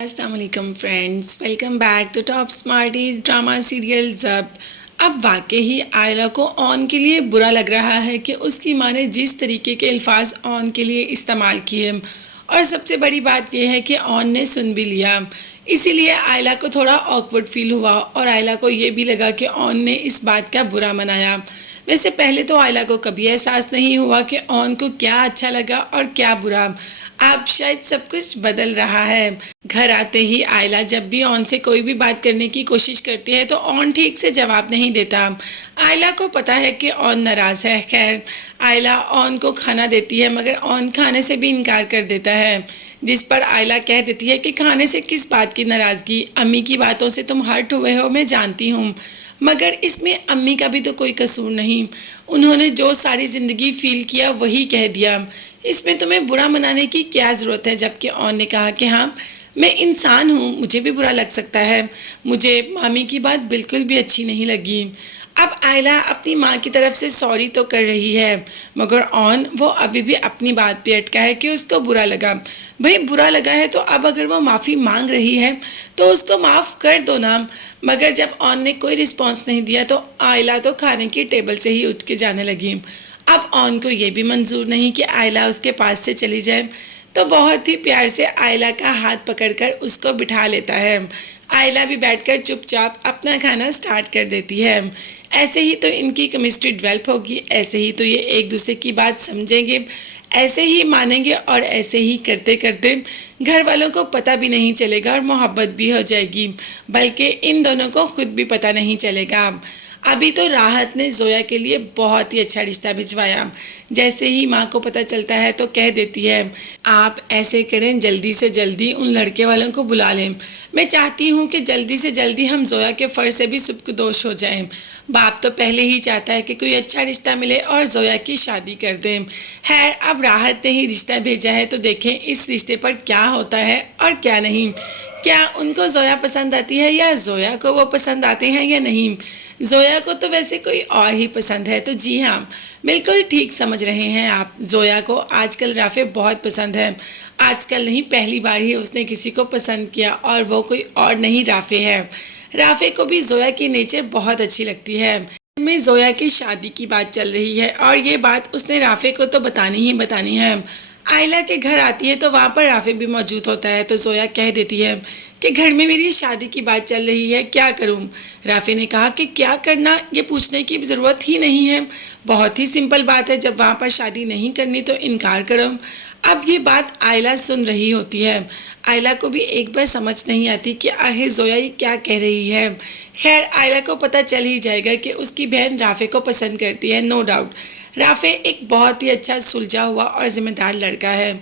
अस्सलाम वालेकुम friends, welcome back to top smarties drama serial ज़ब्त। अब वाकई ही आयला को ऑन के लिए बुरा लग रहा है कि उसकी माँ ने जिस तरीके के अल्फाज ऑन के लिए इस्तेमाल किए, और सबसे बड़ी बात यह है कि ऑन ने सुन भी लिया। इसीलिए आयला को थोड़ा ऑकवर्ड फील हुआ और आयला को ये भी लगा कि ऑन ने इस बात का बुरा मनाया। वैसे पहले तो आयला को कभी एहसास नहीं हुआ कि ऑन को क्या अच्छा लगा और क्या बुरा। अब शायद सब कुछ बदल रहा है। घर आते ही आयला जब भी ऑन से कोई भी बात करने की कोशिश करती है तो ऑन ठीक से जवाब नहीं देता। आयला को पता है कि ऑन नाराज़ है। खैर, आयला ऑन को खाना देती है मगर ऑन खाने से भी इनकार कर देता है, जिस पर आयला कह देती है कि खाने से किस बात की नाराज़गी, अम्मी की बातों से तुम हर्ट हुए हो, मैं जानती हूँ, मगर इसमें अम्मी का भी तो कोई कसूर नहीं। उन्होंने जो सारी ज़िंदगी फील किया वही कह दिया, इसमें तुम्हें बुरा मनाने की क्या ज़रूरत है। जबकि ऑन ने कहा कि हाँ, मैं इंसान हूँ, मुझे भी बुरा लग सकता है, मुझे मामी की बात बिल्कुल भी अच्छी नहीं लगी। अब आयला अपनी माँ की तरफ से सॉरी तो कर रही है मगर ऑन वो अभी भी अपनी बात पे अटका है कि उसको बुरा लगा। भाई बुरा लगा है तो अब अगर वो माफ़ी मांग रही है तो उसको माफ़ कर दो ना। मगर जब ऑन ने कोई रिस्पॉन्स नहीं दिया तो आयला तो खाने की टेबल से ही उठ के जाने लगी। अब ऑन को ये भी मंजूर नहीं कि आयला उसके पास से चली जाए, तो बहुत ही प्यार से आयला का हाथ पकड़कर उसको बिठा लेता है। आयला भी बैठकर चुपचाप अपना खाना स्टार्ट कर देती है। ऐसे ही तो इनकी केमिस्ट्री डेवलप होगी, ऐसे ही तो ये एक दूसरे की बात समझेंगे, ऐसे ही मानेंगे और ऐसे ही करते करते घर वालों को पता भी नहीं चलेगा और मोहब्बत भी हो जाएगी, बल्कि इन दोनों को खुद भी पता नहीं चलेगा। अभी तो राहत ने जोया के लिए बहुत ही अच्छा रिश्ता भिजवाया। जैसे ही माँ को पता चलता है तो कह देती है, आप ऐसे करें, जल्दी से जल्दी उन लड़के वालों को बुला लें। मैं चाहती हूँ कि जल्दी से जल्दी हम जोया के फ़र्ज से भी सुबकदोश हो जाएं। बाप तो पहले ही चाहता है कि कोई अच्छा रिश्ता मिले और जोया की शादी कर दें। खैर, अब राहत ने ही रिश्ता भेजा है तो देखें इस रिश्ते पर क्या होता है और क्या नहीं। क्या उनको जोया पसंद आती है या जोया को वो पसंद आते हैं या नहीं। जोया को तो वैसे कोई और ही पसंद है। तो जी हाँ, बिल्कुल ठीक समझ रहे हैं आप। जोया को आजकल राफे बहुत पसंद है। आजकल नहीं, पहली बार ही उसने किसी को पसंद किया और वो कोई और नहीं, राफे है। राफे को भी जोया की नेचर बहुत अच्छी लगती है। में जोया की शादी की बात चल रही है और ये बात उसने राफे को तो बतानी ही बतानी है। आयला के घर आती है तो वहाँ पर राफे भी मौजूद होता है तो जोया कह देती है कि घर में मेरी शादी की बात चल रही है, क्या करूं। राफे ने कहा कि क्या करना ये पूछने की ज़रूरत ही नहीं है, बहुत ही सिंपल बात है, जब वहाँ पर शादी नहीं करनी तो इनकार करो। अब ये बात आयला सुन रही होती है। आयला को भी एक बार समझ नहीं आती कि आखिर जोया ये क्या कह रही है। खैर, आयला को पता चल ही जाएगा कि उसकी बहन राफे को पसंद करती है। नो डाउट राफे एक बहुत ही अच्छा सुलझा हुआ और ज़िम्मेदार लड़का है।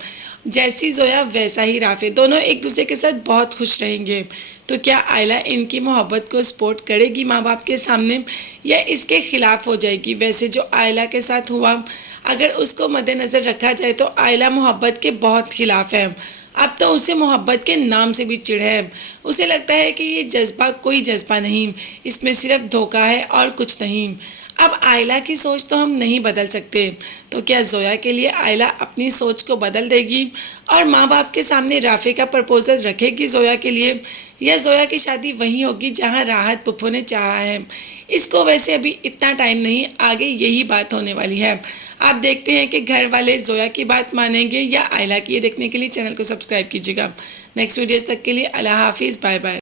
जैसी जोया वैसा ही राफे, दोनों एक दूसरे के साथ बहुत खुश रहेंगे। तो क्या आयला इनकी मोहब्बत को सपोर्ट करेगी माँ बाप के सामने या इसके खिलाफ हो जाएगी। वैसे जो आयला के साथ हुआ, अगर उसको मद्देनज़र रखा जाए तो आयला मोहब्बत के बहुत खिलाफ है। अब तो उसे मोहब्बत के नाम से भी चिढ़ है। उसे लगता है कि ये जज्बा कोई जज्बा नहीं, इसमें सिर्फ धोखा है और कुछ नहीं। अब आयला की सोच तो हम नहीं बदल सकते, तो क्या जोया के लिए आयला अपनी सोच को बदल देगी और माँ बाप के सामने राफे का प्रपोजल रखेगी जोया के लिए, या जोया की शादी वहीं होगी जहाँ राहत पुप्पो ने चाहा है। इसको वैसे अभी इतना टाइम नहीं, आगे यही बात होने वाली है। आप देखते हैं कि घर वाले जोया की बात मानेंगे या आयला की। ये देखने के लिए चैनल को सब्सक्राइब कीजिएगा। नेक्स्ट वीडियोस तक के लिए अल्लाह हाफिज़, बाय बाय।